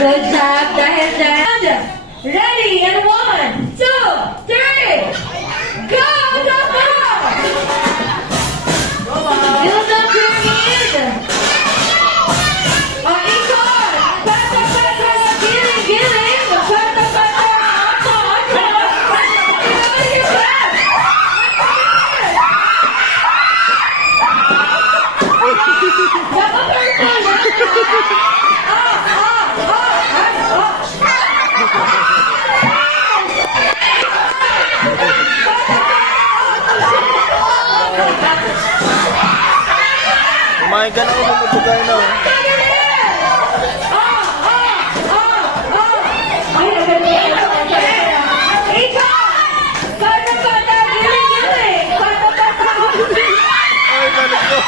Good job, dahil dyan. Ready, and 1, 2, 3. Go, go, go! Build the pyramid. O, ikot. Pata, pata, giling, giling. Pata, pata, ako, ako. Ikot yung back. Kumain ka na ako, mamutugay na. Ay, balik ko.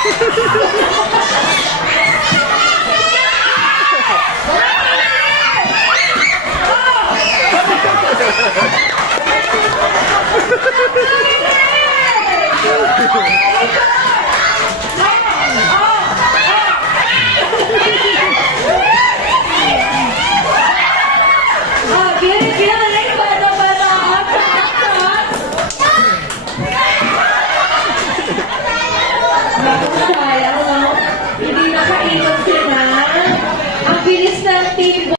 Hindi nakaikot sila. Ang bilis ng team.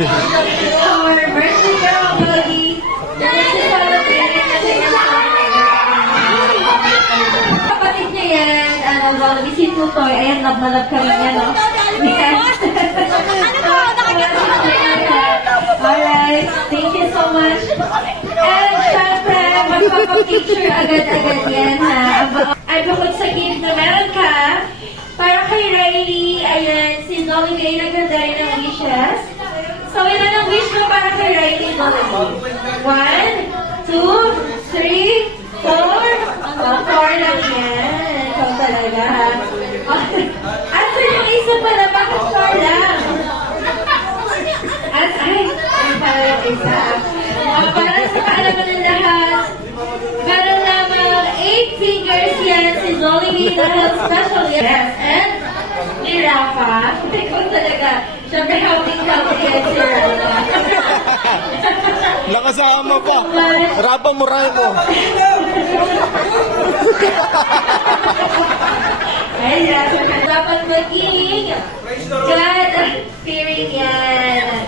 Our birthday girl, Buddy. Kapatid niya yan, si Tutoy. Ayan, love na love kami niya, no? Alright, thank you so much. And syempre, magpapapicture agad-agad yan, ha? Ay, bukod sa gift na meron ka, para kay Riley, ayan, si Nolly Day naganda rin ng wishes. So, ilan ang wish mo para kay Riley, Nolly? 1, 2, 3, 4. Oh, 4 lang yan. Ikaw talaga, ha? Asa yung isa pala, bakit 4 lang? Ay, para yung isa. Para sa kaalaman ng lahat, para lamang 8 fingers yan, si Nolly Day dahil special yes. And ni Rafa, ikaw talaga, siyempre helping yan si Rafa. Nakasama pa. Rafa Muray mo. Ay, Rafa, dapat maging God-fearing yan.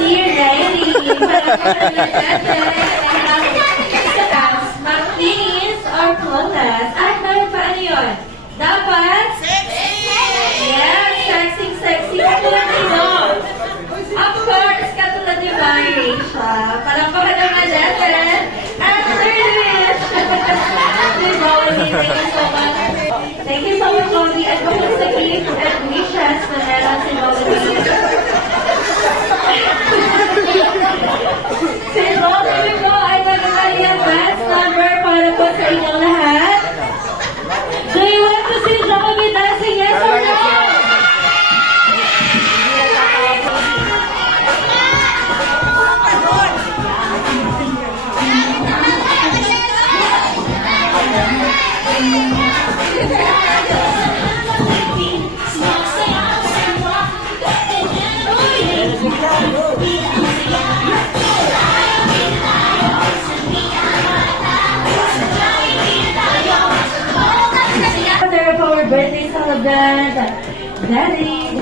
Si Riley, parang Martins or Polas. At meron pa ano yun? Dapat? Yes, sexy. Katulad ni Dom. Of course, katulad ni Marisha. Palampakan naman natin. At third wish. Thank you so much, Molly. At bukod sa gift and wishes na meron si Molly. Si Molly po ay magkakali ang best number para po sa inyong lahat. Father of our birthday celebrant, Daddy.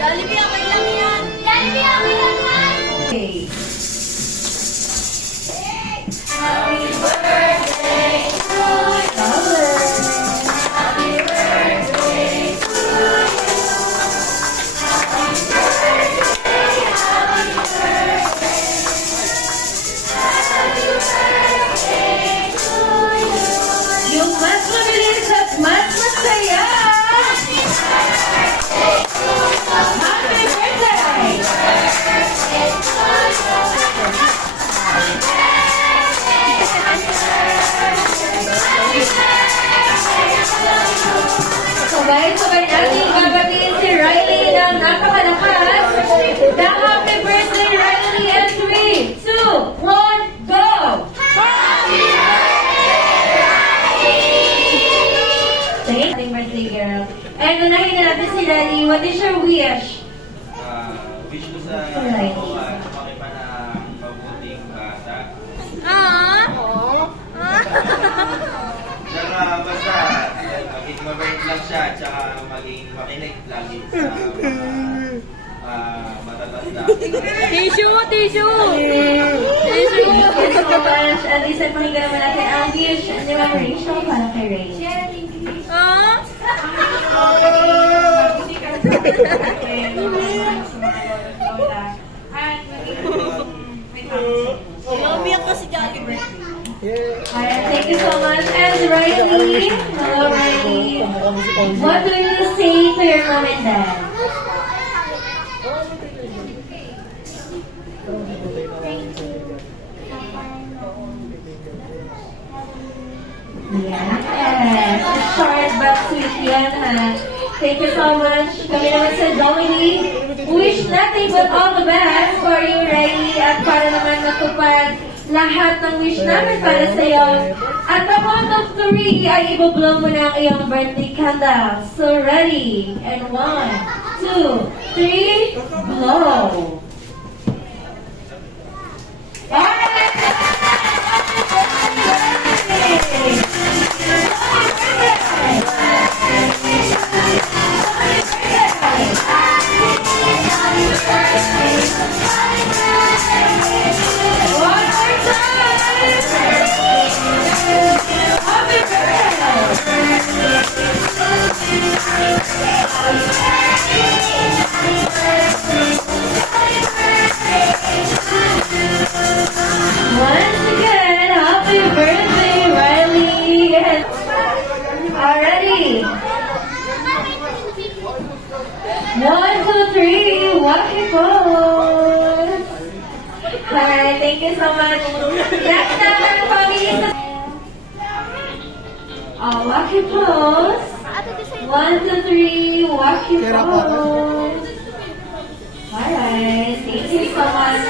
Jollibee, okay lang yan. Jollibee, okay lang yan. Okay. Yung mas mabilis at mas masaya. Happy birthday! Sabay-sabay natin babatiin si Riley ng napakalakas. The happy birthday, Riley! And 3, 2, 1, go! Happy birthday, girl. And unahin na natin si Riley. What is your wish? Wish ko sa Alright. lumaki pa na mabuting bata. Tsaka basta, maging mabait lang siya, tsaka maging makinig lagi sa mga matatanda. Tissue! Tissue! Thank you so much. At least ay pakinggan naman natin ang wish ni Ma'am Rachel para kay Ray. Umiyak ka si Jollibee. Alright, thank you so much. And Riley, hello Riley. What will you say to your mom and dad? Yes, short but sweet yan ha. Thank you so much. Kami naman sa Dominic. Wish nothing but all the best for you, Riley. At para naman natupad lahat ng wish namin para sa iyo. At the count of 3 ay ibublow mo na ang iyong birthday candle. So ready? And 1, 2, 3, blow! Alright! One more time! Happy Once again, happy birthday, Riley! Already. 1, 2, 3, walking pose. Alright, thank you so much. Next naman, family. Walking pose. 1, 2, 3, walking pose. Alright, thank you so much.